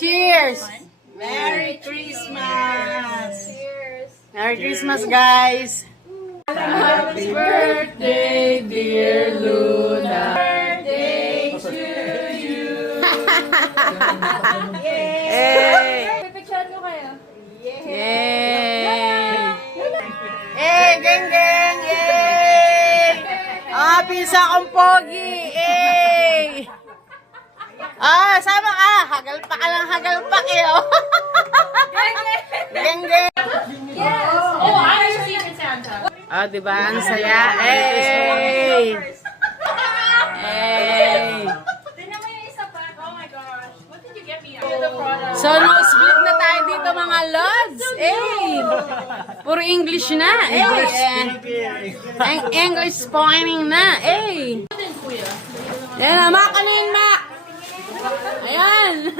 Cheers! Merry Christmas! Merry Christmas, guys! Happy birthday, dear Luna! Birthday to you! Yay! Pipicturean ko kayo. Yay! Yay! Geng, geng! Yay! Ah, pisa kong pogi! Yay! Ah, sama ka! Hagalpak ka lang, hagalpak eh! Oh. Geng, geng! Yes! Oh, I'm your secret Santa. Ah, diba? Ang saya! Hey! Hey! Tingnan mo yung isa pa. Oh my gosh. What did you get me? The product. So, no-split na tayo dito mga lods! Hey! Puro English na! Hey! English spoiling na! Hey! Yan na, Mak! Ano yun, Mak? Ayan!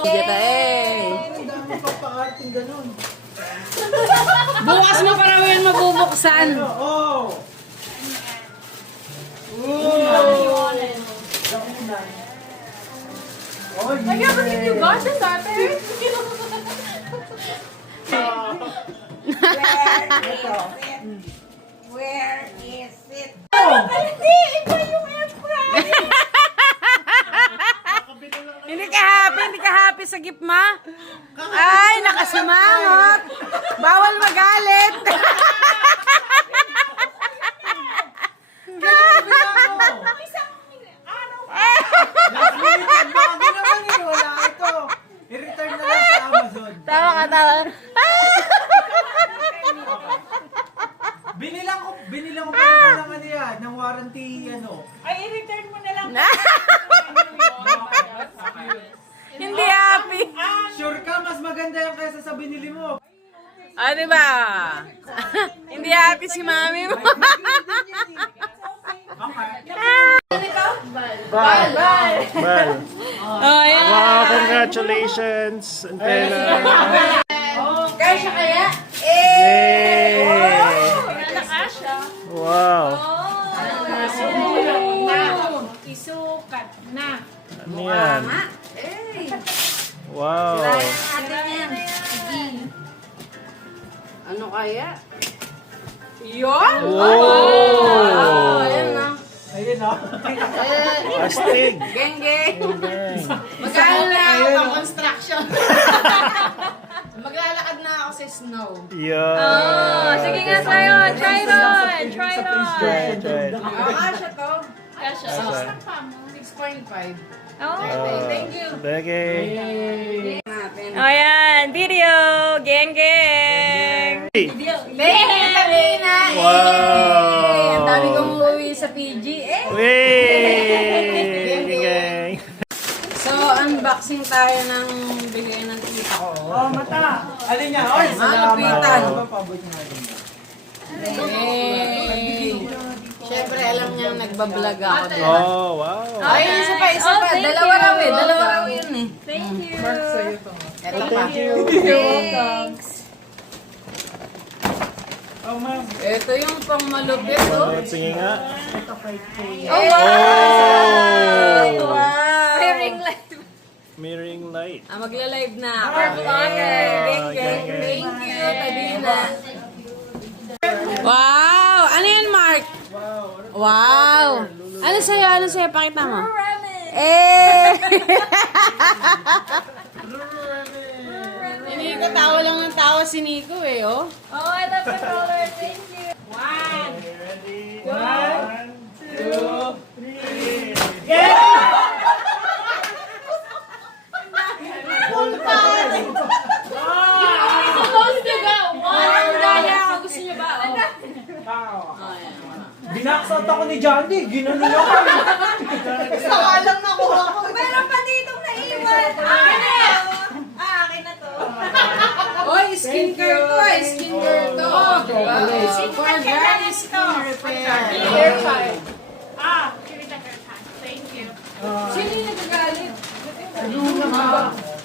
Sige tayo, eh! Bukas mo para mo yun mabubuksan. I can't believe you got this, Ate. Where is it? Hindi! Ito yung air fry! Hindi ka happy sa gift, Ma? Ay, nakasimangot. Bawal magalit. I-return na lang sa Amazon. Tawa ka, tawa. Binilang ko pa naman ng ano yan, ng warranty ano. Ay, i-return mo na lang. Hindi happy. Sure ka, mas maganda yan kaysa sa binili mo. Ah, diba? Hindi happy si Mami mo. Bal. Oh, yan. Wow, congratulations, Antena. Kasha kaya? Yay! Nakasya. Wow. Isukat na. Ano yan? Wow. Ano kaya? Yun? Oh! Ayan na. Ayun o. Astig. Geng-geng. Geng. Magkano na ako pang construction? Maglalakad na ako sa snow. Yeah. Sige nga, try on. Try it on. Try it on. Try. Kasha to. Kasha. Kasha. 6.5. Oh. Thank you. Okay. Oh, yan. Video. Gang, gang. Thank you, Tabina. Wow. Ang dami kong uuwi sa PG. Yay! Gang. So, unboxing tayo ng bigay ng tita ko. Oh, mata. Alin niya? Oy, Malupitan. Pabot niya rin. Yay! Siyempre, alam niya nagbablog ako. Diba? Oh, wow. Ay, isa pa. Oh, thank Dalawa you. raw eh. Dalawa raw yun eh. Thank you. Ito pa. Thanks. Oh, ma'am. Ito yung pang malupit, oh. Sige nga. Oh, wow! Oh! Wow! Wearing light. Mirroring light. Ah, magla-live na ako. vlogger. Thank you, Tabina. Wow! Ano yan, Mark? Wow! Ano sa'yo? Ano sa'yo? Pakita mo. Ramen. Eh! Nico, tawa lang ng tawa si Nico eh, oh. Oh, I love the color. Thank you. One, two, three. Supposed to go. One. Daya ako. Gusto niyo ba? Oh. Binaksat ako ni Johnny. Ginanon ako. Sakalang nakuha ko. Meron pa ditong naiwan. Akin na yan. Akin na to. Oy, skincare to eh. Skincare to. For dry skin repair. Hair tie. Give me the hair tie. Thank you. Sino yung nagagalit?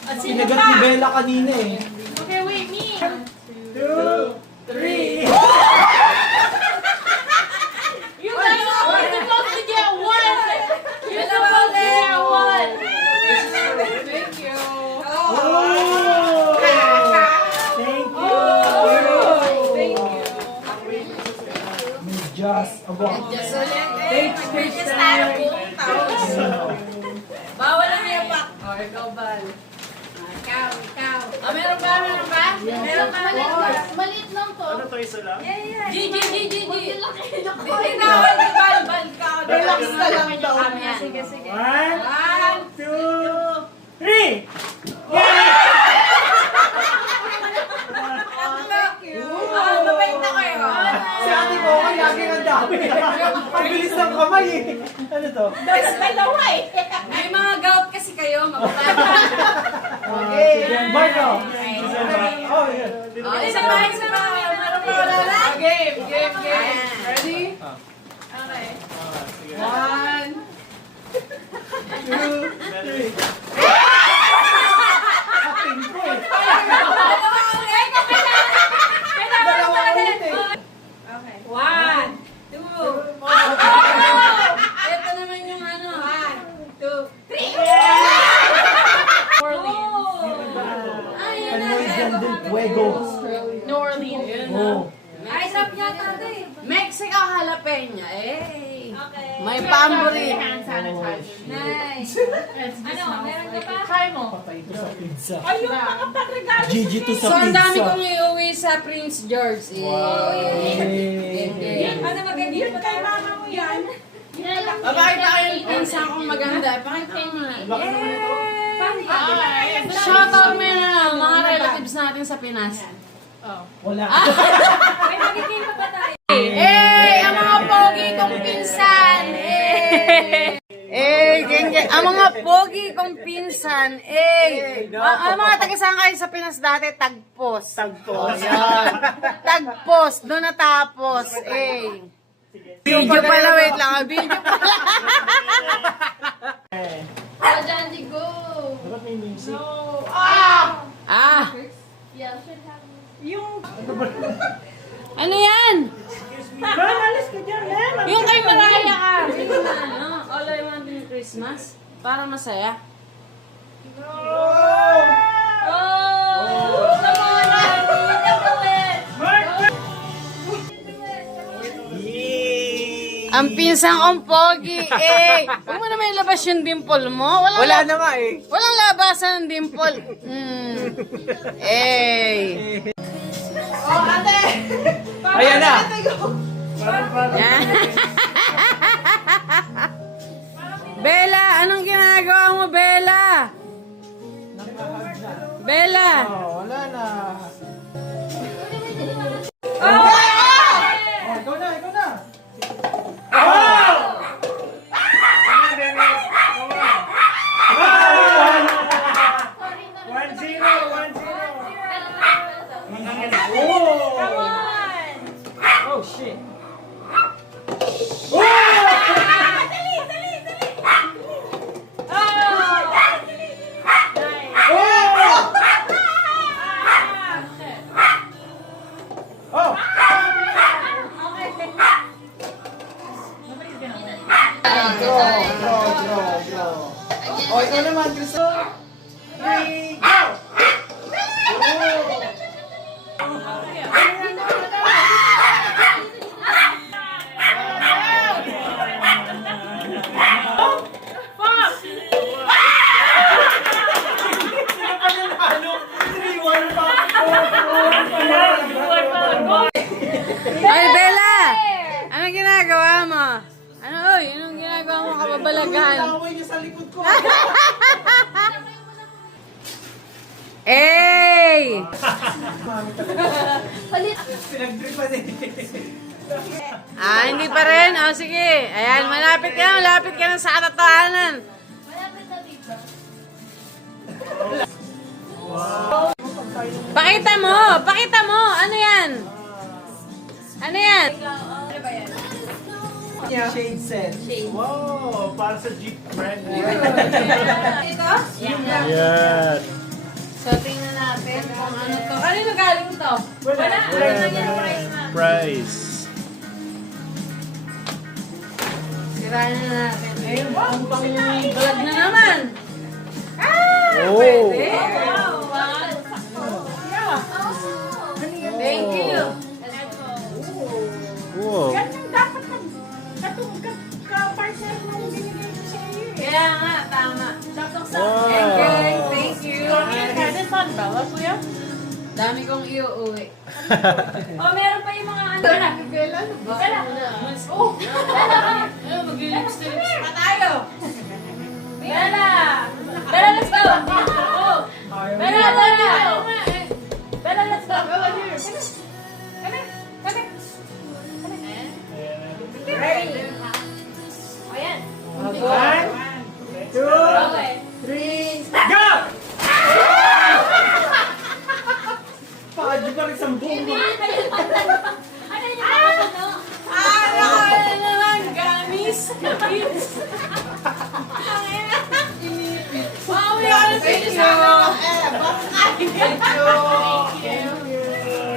At sino Sinagat pa? ni Bella kanina eh. Okay, wait, me. 2, 3. You guys are supposed to get one. You're supposed to get one. Thank you. Just ulit eh. Mag-Christmas tayo buong taon. Bawal ang yapak. O, ikaw, Bal. Ikaw. Meron ba? Meron ba? Maliit lang to. Ano to, isa lang? Gigi. Bawal ka, Bal. Relax na lang daw. Sige. 1, 2, 3! Mabait na kayo. Si ate ko, lagi ang dami. Pagbilis ng kamay eh. Ano to? Dalawa eh. May mga gout kasi kayo. Mababait. Sige, Marco. Oh, yun. Isa pa. Meron pa wala na? Game. Ready? Okay. Sige. 1, 2, 3. Ating ko eh. Dalawa ulit eh. Okay. 1, 2. Ito naman yung ano. 1, 2, 3. Ayun na. Fuego. New Orleans. Oh. Ay, sarap niya tate. Mexico jalapeno. Eh. Okay. May pamborin. Nice. Ano, meron ka pa? Try mo. Patay ito sa pizza. Ay, yung mga pagregalo. Gigi to So, sa ang dami pizza. kong iuwi sa Prince George. Ano mag-gift mo kay mama mo yan? Pakita kayo yung pinsan kong maganda. Pakita mo na. Shoutout mo na mga relatives natin sa Pinas. Wala. May magiging pa ba tayo? Eh, ang mga pogi kong pinsan. Geng. Ang mga pogi kong pinsan. Ang mga taga-saan kayo sa Pinas dati, tagpos. Tagpos. Tagpos, doon natapos. Video pala, wait lang. Video pala. Jandy, go. Dapat may music. Ah, Yeah, should have. ano yan? Alis ka dyan, man. Yung kay Mariah ka. Yung ano, All I Want in Christmas. Para masaya. Ang pinsan kong pogi, Huwag mo naman ilabas yung dimple mo. Wala na nga eh. Walang labasan ng dimple. Ayan na. Yan. Bella, anong ginagawa mo, Bella? Bella. Oh, wala na. Ikaw na. Oh, shit. Oh! Go. Oh, ikaw naman, Cristo. 3, go! Ay, Bella! Anong ginagawa mo? Anong ginagawa mo, kababalagan? Away niya sa likod ko. Pinag-drip pa din. Hindi pa rin? Sige. Ayan, malapit ka na sa katotohanan. Pakita mo. Ano yan? Shade set. Wow, para sa Jeep brand. Ito? Yan. So, tingnan natin kung ano to. Kanino galing to? Wala. Wala na yan ang price na. Price. Sirahan na natin. Ayun, ang pang-vlog na naman. Oh. Pwede. Wow. Thank you. Wow. Dami kong iuuwi. Oh, meron pa yung mga ano. Bella. Bella. Oh, Bella. Mag-lips-lips pa tayo. Bella. Bella, let's go. Oh. Bella, let's go. Bella, let's go. Come. Ready. Oh, yan. 1, 2, Okay. 3, go! Pakadyo pa rin sa buong mo. Ano yung ano? Ano naman? Gamis. Gamis. Wow, yan. Thank you.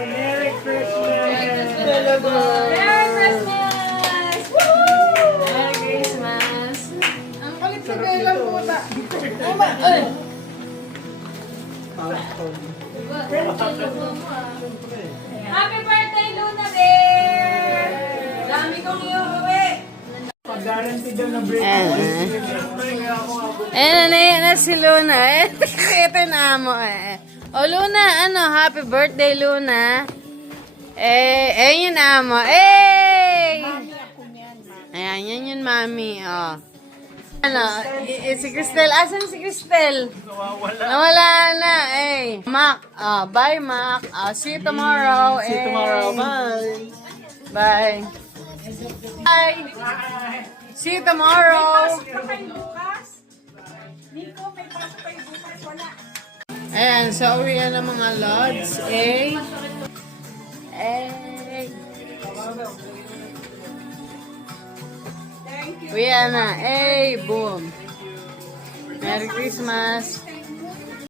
Merry Christmas! Merry Christmas! Woo! Merry Christmas! Ang kulit na Bella puta. Happy birthday, Luna Bear! Dami kong iuwi. Pag-guarantee daw na break. Na si Luna. Ito na mo O Luna, happy birthday Luna. Yun na mo. Ayan, yan mami. Si Cristel. Asan si Cristel? Nawala na. Mac. Bye Mac. See you tomorrow. See you tomorrow. Bye. Bye. Bye. See you tomorrow. Ayan, so uwi na mga lods. Uwi na. Boom. Merry Christmas.